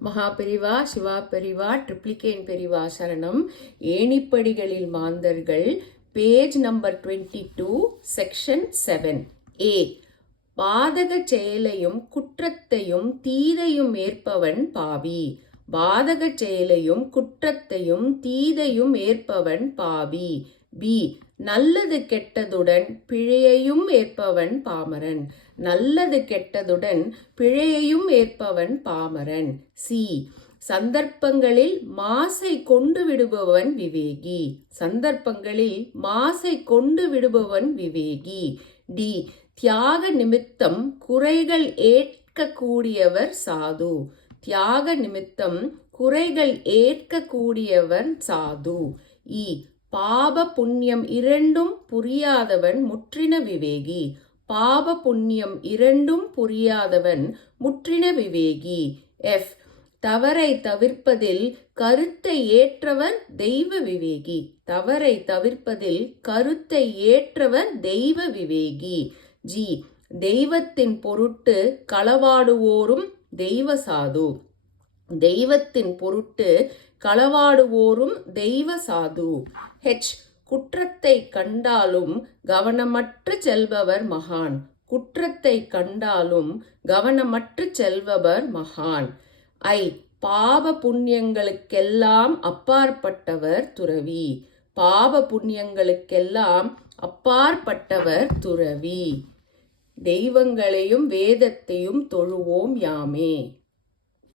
மகாபெரிவா சிவா பெரிவா ட்ரிப்ளிகேன் பெரிவா சரணம். ஏணிப்படிகளில் மாந்தர்கள், page number 22, section 7A. பாதக செயலையும் குற்றத்தையும் தீதையும் ஏற்பவன் பாவி. பாதக செயலையும் குற்றத்தையும் தீதையும் ஏற்பவன் பாவி. பி. நல்லது கெட்டதுடன் பிழையையும் ஏற்பவன் பாமரன். நல்லது கெட்டதுடன் பிழையையும் ஏற்பவன் பாமரன். சி. சந்தர்ப்பங்களில் மாசை கொண்டு விடுபவன் விவேகி. சந்தர்ப்பங்களில் மாசை கொண்டு விடுபவன் விவேகி. டி. தியாக நிமித்தம் குறைகள் ஏற்கக்கூடியவர் சாது. தியாக நிமித்தம் குறைகள் ஏற்கக்கூடியவன் சாது. இ. பாப புண்ணியம் இரண்டும் புரியாதவன் முற்றின விவேகி. பாப புண்ணியம் இரண்டும் புரியாதவன் முற்றின விவேகி. எஃப். தவறை தவிர்ப்பதில் கருத்தை ஏற்றவர் தெய்வ விவேகி. தவறை தவிர்ப்பதில் கருத்தை ஏற்றவர் தெய்வ விவேகி. ஜி. தெய்வத்தின் பொருட்டு களவாடுவோரும் தெய்வ சாது. தெய்வத்தின் பொருட்டு களவாடுவோரும் தெய்வ சாது. ஹெச். குற்றத்தை கண்டாலும் கவனமற்று செல்பவர் மகான். குற்றத்தை கண்டாலும் கவனமற்று செல்பவர் மகான். ஐ. பாப புண்ணியங்களுக்கெல்லாம் அப்பாற்பட்டவர் துறவி. பாப புண்ணியங்களுக்கெல்லாம் அப்பாற்பட்டவர் துறவி. தெய்வங்களையும் வேதத்தையும் தொழுவோம் யாமே.